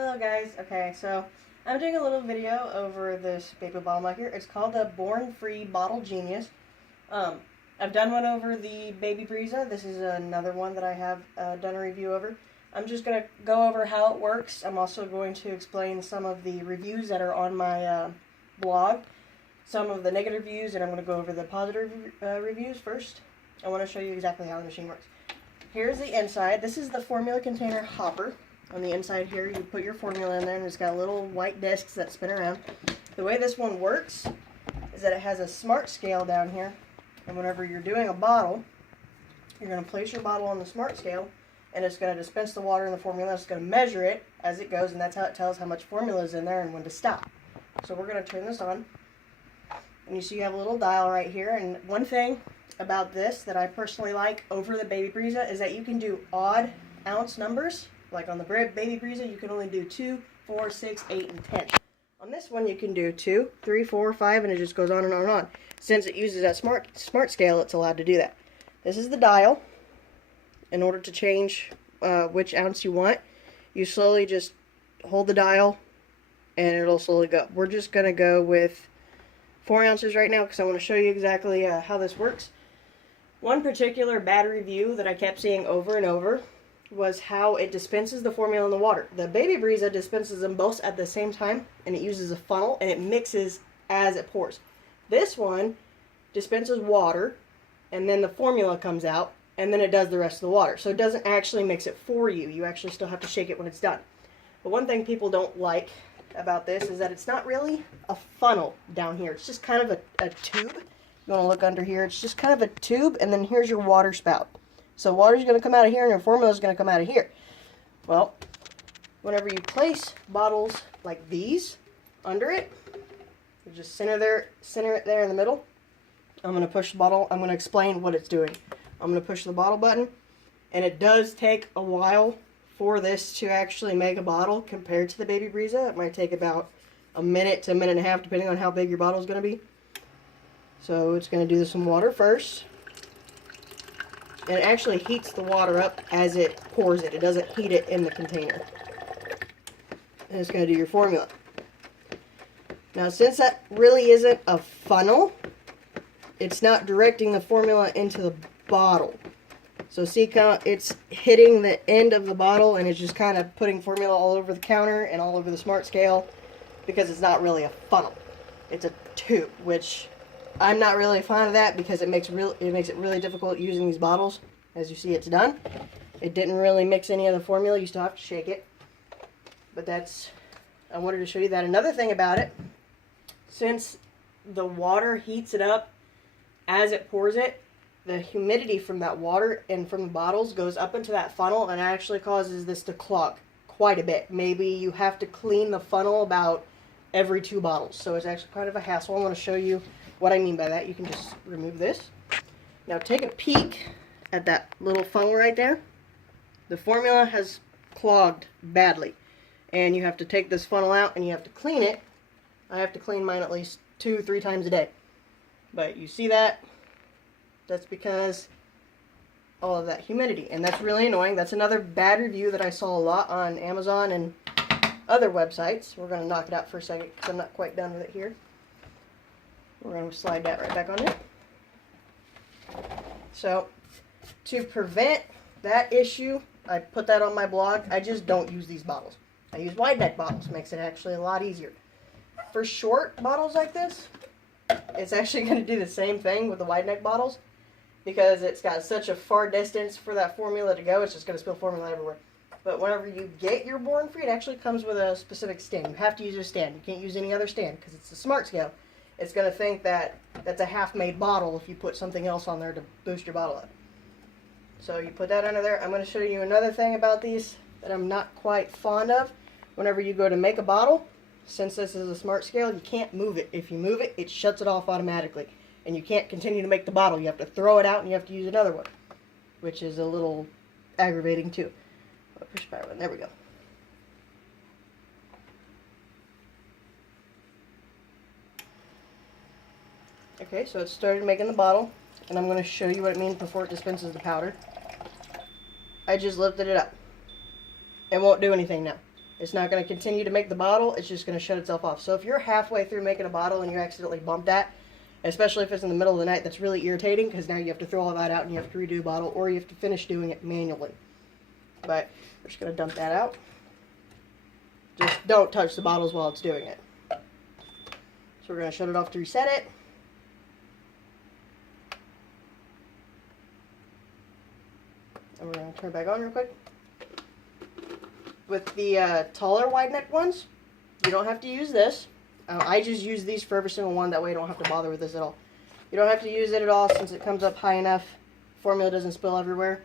Hello guys, okay, so I'm doing a little video over this baby bottle maker. It's called the Born Free Bottle Genius. I've done one over the Baby Breeza. This is another one that I have done a review over. I'm just going to go over how it works. I'm also going to explain some of the reviews that are on my blog, some of the negative reviews, and I'm going to go over the positive reviews first. I want to show you exactly how the machine works. Here's the inside. This is the formula container hopper. On the inside here, you put your formula in there, and it's got little white discs that spin around. The way this one works is that it has a smart scale down here, and whenever you're doing a bottle, you're going to place your bottle on the smart scale, and it's going to dispense the water in the formula. It's going to measure it as it goes, and that's how it tells how much formula is in there and when to stop. So we're going to turn this on, and you see you have a little dial right here. And one thing about this that I personally like over the Baby Breeza is that you can do odd ounce numbers. Like on the Baby Breeza, you can only do 2, 4, 6, 8, and 10. On this one, you can do 2, 3, 4, 5, and it just goes on and on and on. Since it uses that smart scale, it's allowed to do that. This is the dial. In order to change which ounce you want, you slowly just hold the dial, and it'll slowly go. We're just going to go with 4 ounces right now because I want to show you exactly how this works. One particular bad review that I kept seeing over and over was how it dispenses the formula in the water. The Baby Breeza dispenses them both at the same time, and it uses a funnel, and it mixes as it pours. This one dispenses water, and then the formula comes out, and then it does the rest of the water. So it doesn't actually mix it for you. You actually still have to shake it when it's done. But one thing people don't like about this is that it's not really a funnel down here. It's just kind of a tube. You want to look under here. It's just kind of a tube, and then here's your water spout. So water's going to come out of here, and your formula is going to come out of here. Well, whenever you place bottles like these under it, you just center it there in the middle. I'm going to push the bottle. I'm going to explain what it's doing. I'm going to push the bottle button, and it does take a while for this to actually make a bottle compared to the Baby Breeza. It might take about a minute to a minute and a half, depending on how big your bottle is going to be. So it's going to do some water first. And it actually heats the water up as it pours it. It doesn't heat it in the container. And it's going to do your formula. Now, since that really isn't a funnel, it's not directing the formula into the bottle. So see, it's hitting the end of the bottle, and it's just kind of putting formula all over the counter and all over the smart scale, because it's not really a funnel. It's a tube, which I'm not really a fan of that because it makes it really difficult using these bottles. As you see, it's done. It didn't really mix any of the formula. You still have to shake it. But I wanted to show you that. Another thing about it, since the water heats it up as it pours it, the humidity from that water and from the bottles goes up into that funnel and actually causes this to clog quite a bit. Maybe you have to clean the funnel about every 2 bottles. So it's actually kind of a hassle. I'm going to show you what I mean by that. You can just remove this. Now take a peek at that little funnel right there. The formula has clogged badly, and you have to take this funnel out and you have to clean it. I have to clean mine at least 2-3 times a day. But you see that? That's because all of that humidity, and that's really annoying. That's another bad review that I saw a lot on Amazon and other websites. We're going to knock it out for a second because I'm not quite done with it here. We're going to slide that right back on there. So, to prevent that issue, I put that on my blog. I just don't use these bottles. I use wide neck bottles. Makes it actually a lot easier. For short bottles like this, it's actually going to do the same thing with the wide neck bottles, because it's got such a far distance for that formula to go. It's just going to spill formula everywhere. But whenever you get your Born Free, it actually comes with a specific stand. You have to use a stand. You can't use any other stand because it's a smart scale. It's going to think that that's a half-made bottle if you put something else on there to boost your bottle up. So you put that under there. I'm going to show you another thing about these that I'm not quite fond of. Whenever you go to make a bottle, since this is a smart scale, you can't move it. If you move it, it shuts it off automatically. And you can't continue to make the bottle. You have to throw it out and you have to use another one, which is a little aggravating too. I'll push power button. There we go. Okay, so it started making the bottle, and I'm going to show you what it means before it dispenses the powder. I just lifted it up. It won't do anything now. It's not going to continue to make the bottle. It's just going to shut itself off. So if you're halfway through making a bottle and you accidentally bump that, especially if it's in the middle of the night, that's really irritating because now you have to throw all that out and you have to redo a bottle, or you have to finish doing it manually. But we're just going to dump that out. Just don't touch the bottles while it's doing it. So we're going to shut it off to reset it. And we're going to turn it back on real quick. With the taller wide neck ones, you don't have to use this. I just use these for every single one, that way I don't have to bother with this at all. You don't have to use it at all since it comes up high enough. Formula doesn't spill everywhere.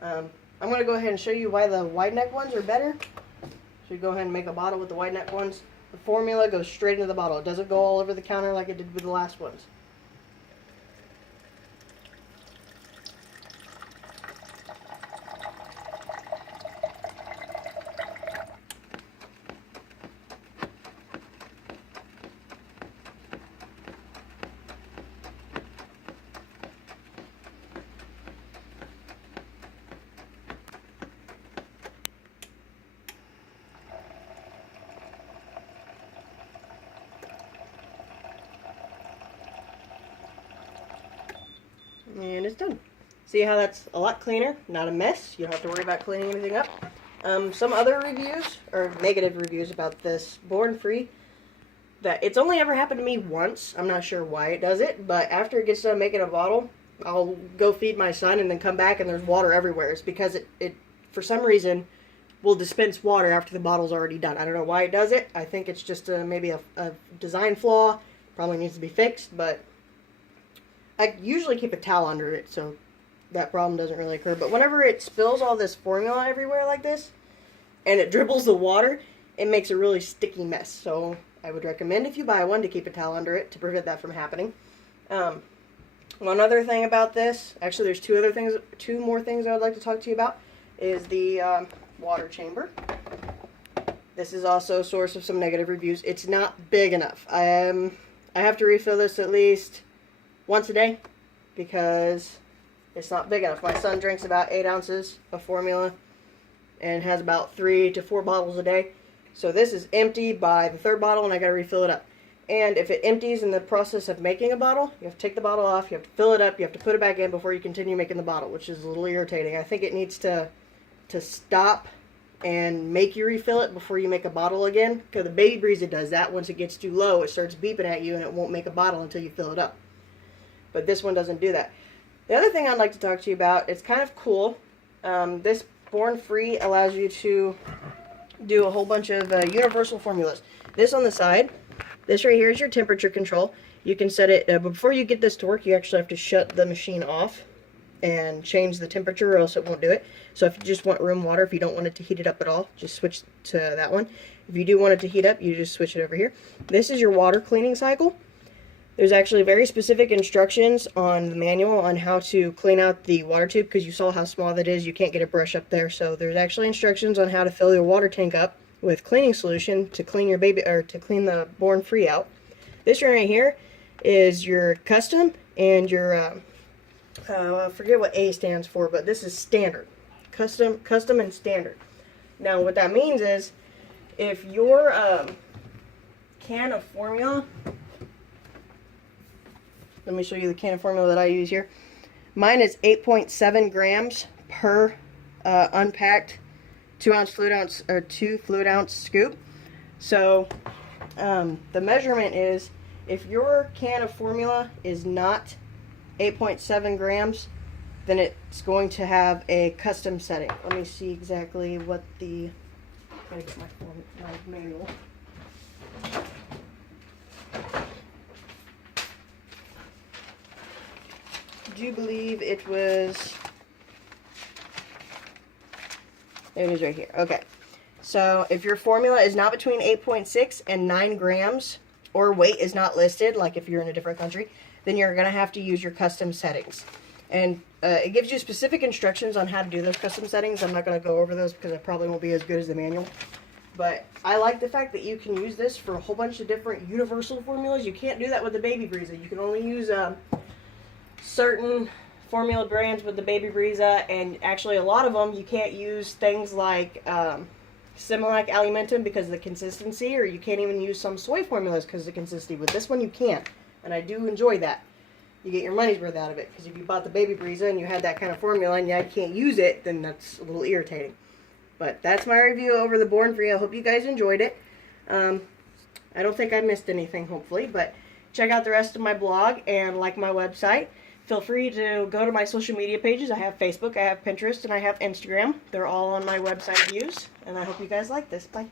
I'm going to go ahead and show you why the wide neck ones are better. So you go ahead and make a bottle with the wide neck ones. The formula goes straight into the bottle. It doesn't go all over the counter like it did with the last ones. And it's done. See how that's a lot cleaner, not a mess. You don't have to worry about cleaning anything up. Some other reviews, or negative reviews about this Born Free, that it's only ever happened to me once. I'm not sure why it does it, but after it gets done making a bottle, I'll go feed my son and then come back and there's water everywhere. It's because it for some reason, will dispense water after the bottle's already done. I don't know why it does it. I think it's just maybe a design flaw. Probably needs to be fixed, but I usually keep a towel under it so that problem doesn't really occur. But whenever it spills all this formula everywhere like this, and it dribbles the water, it makes a really sticky mess. So I would recommend, if you buy one, to keep a towel under it to prevent that from happening. One other thing about this, actually there's two more things I would like to talk to you about, is the water chamber. This is also a source of some negative reviews. It's not big enough. I have to refill this at least once a day because it's not big enough. My son drinks about 8 ounces of formula and has about 3 to 4 bottles a day. So this is empty by the 3rd bottle and I gotta refill it up. And if it empties in the process of making a bottle, you have to take the bottle off, you have to fill it up, you have to put it back in before you continue making the bottle, which is a little irritating. I think it needs to stop and make you refill it before you make a bottle again. Because the Baby Breeza does that. Once it gets too low, it starts beeping at you and it won't make a bottle until you fill it up. But this one doesn't do that. The other thing I'd like to talk to you about, it's kind of cool. This Born Free allows you to do a whole bunch of universal formulas. This on the side, this right here is your temperature control. You can set it, but before you get this to work, you actually have to shut the machine off and change the temperature or else it won't do it. So if you just want room water, if you don't want it to heat it up at all, just switch to that one. If you do want it to heat up, you just switch it over here. This is your water cleaning cycle. There's actually very specific instructions on the manual on how to clean out the water tube, because you saw how small that is. You can't get a brush up there. So there's actually instructions on how to fill your water tank up with cleaning solution to clean your baby, or to clean the Born Free out. This one right here is your custom and your I forget what A stands for, but this is standard. Custom and standard. Now what that means is if your can of formula, let me show you the can of formula that I use here. Mine is 8.7 grams per unpacked 2 fluid ounce scoop. So the measurement is, if your can of formula is not 8.7 grams, then it's going to have a custom setting. Let me see exactly what the, I get my manual. I do believe it was, there it is right here. Okay, so if your formula is not between 8.6 and 9 grams, or weight is not listed, like if you're in a different country, then you're going to have to use your custom settings. And it gives you specific instructions on how to do those custom settings. I'm not going to go over those because it probably won't be as good as the manual. But I like the fact that you can use this for a whole bunch of different universal formulas. You can't do that with the Baby Breeza. You can only use certain formula brands with the Baby Breeza, and actually a lot of them you can't use things like Similac Alimentum because of the consistency, or you can't even use some soy formulas because of the consistency. With this one, you can, and I do enjoy that. You get your money's worth out of it, because if you bought the Baby Breeza and you had that kind of formula and you can't use it, then that's a little irritating. But that's my review over the Born Free. I hope you guys enjoyed it. I don't think I missed anything, hopefully, but check out the rest of my blog and like my website. Feel free to go to my social media pages. I have Facebook, I have Pinterest, and I have Instagram. They're all on my website views, and I hope you guys like this. Bye.